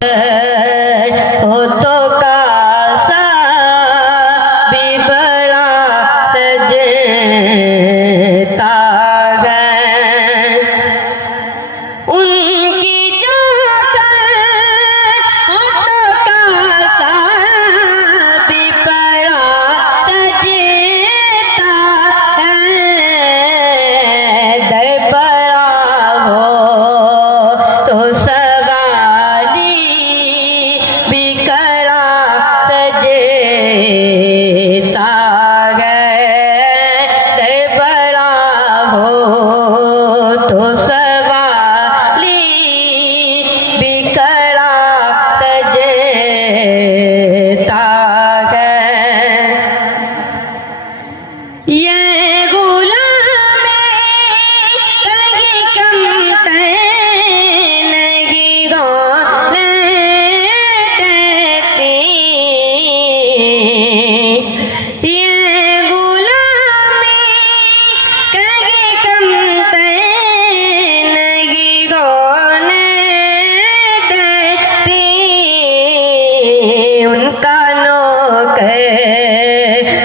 हो तो कासा भी बड़ा सजता है। उनकी चौखट हो तो कासा भी बड़ा सजता है। दर बड़ा हो तो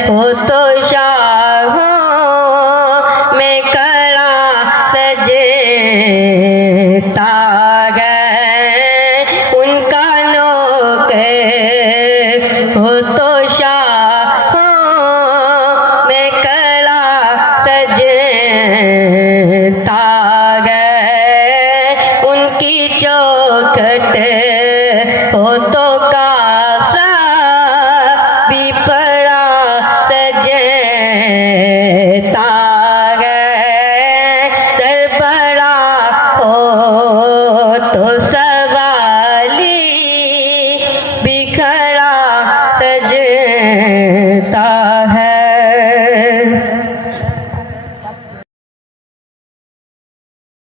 हो तो शाहों में खड़ा सजता है। उनका नौकर हो तो शाहों में खड़ा सजता है। उनकी चौखट हो तो का